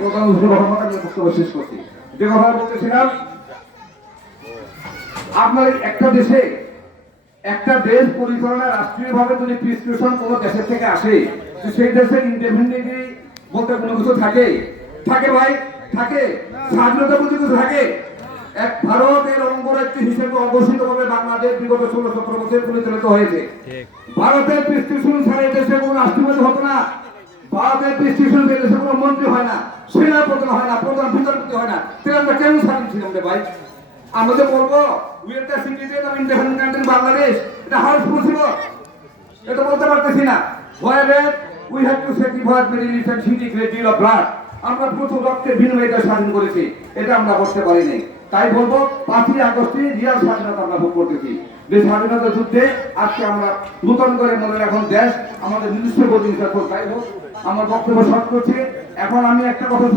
প্রধান রহমান আমি বক্তব্য শেষ করছি। যে কথা বলতেছিলাম, আপনার একটা দেশ পরিচালনা রাষ্ট্রীয়ভাবে যদি প্রেসক্রিপশন কোনো দেশের থেকে আসে, সেই দেশের ইন্ডিপেন্ডেন্টলি বলতে কোনো কিছু থাকে ভাই, থাকে স্বাধীনতা বলতে কিছু থাকে। এক ভারতের অঙ্গরাজ্য হিসেবে অঘোষিতভাবে বাংলাদেশ বিগত 16-17 বছর পরিচালিত হয়েছে। ভারতের প্রেসক্রিপশন ছাড়া এই দেশে কোনো রাষ্ট্রপতি হতো না। ভারতের প্রেসক্রিপশন এই দেশে কোনো মন্ত্রী হয় না, সেনা প্রধান হয় না, প্রধান বিচারপতি হয় না। আমরা কেন স্বাধীন ছিলাম রে ভাই? আমরা যে বলবো we are the citizen of independent country Bangladesh, এটা হাউস পসিবল? এটা বলতে পারতেছি না। Where we have to sacrifice many little city great deal of blood. আমরা প্রচুর রক্তের বিনিময়ে এটা স্বাধীন করেছি, এটা আমরা করতে পারিনি। তাই বলবো 5ই আগস্টে রিয়াল স্বাধীনতা আমরা ভোগ করতেছি। যে স্বাধীনতা যুদ্ধে আজকে আমরা নূতন করে মনে এখন দেশ আমাদের নিজস্ব গতি। তাই হোক, আমার বক্তব্য শর্ট করছি। এখন আমি একটা কথা